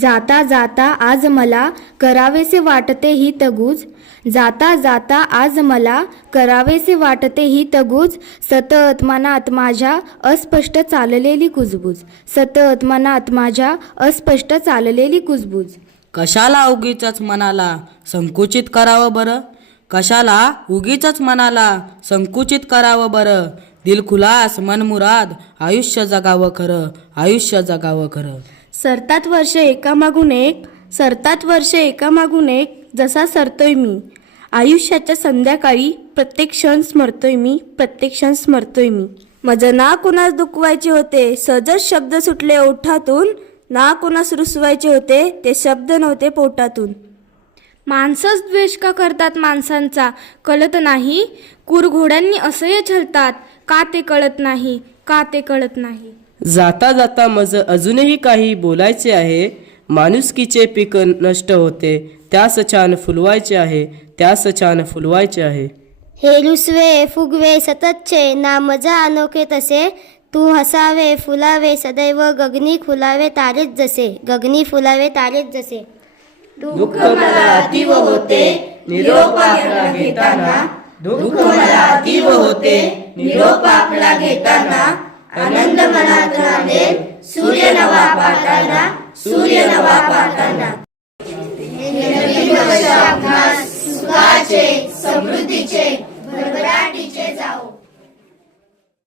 जाता जाता आज मला करावेसे वाटते ही तगूज. जाता जाता आज मला करावेसे वाटते ही तगूज. सतत मनात माझ्या अस्पष्ट चाललेली कुजबूज. सतत मनात माझ्या अस्पष्ट चाललेली कुजबूज. कशाला उगीच मनाला संकुचित करावं बरं? कशाला उगीच मनाला संकुचित करावं बरं? दिलखुलास मनमुराद आयुष्य जगावं खरं आयुष्य जगावं खरं. सरतात वर्ष एकामागून एक सरतात वर्ष एकामागून एक जसा सरतोय मी. आयुष्याच्या संध्याकाळी प्रत्येक क्षण स्मरतोय मी प्रत्येक क्षण स्मरतोय मी. माझं ना कोणास दुखवायचे होते सहजच शब्द सुटले ओठातून. ना कोणास रुसवायचे होते ते शब्द नव्हते पोटातून. माणसंच द्वेष का करतात माणसांचा? कळत नाही. कुरघोड्यांनी असह्य छलतात का ते कळत नाही? का ते कळत नाही? जाता जाता मज अजूनही काही बोलायचे आहे माणुसकीचे पीक नष्ट होते त्यास छान फुलवायचे आहे त्यास छान फुलवायचे आहे. हे रुसवे फुगवे सततचे ना मजा अनोखे तसे तू हसावे फुलावे सदैव गगनी फुलावे तारेच जसे गगनी फुलावे तारेच जसे. दुःख मला अतीव होते निरोप आपला घेताना. दुःख मला अतीव होते निरोप आपला घेताना. आनंद मनात राहते सूर्य नवा पाहताना सूर्य नवा पाहताना सुखाचे समृद्धीचे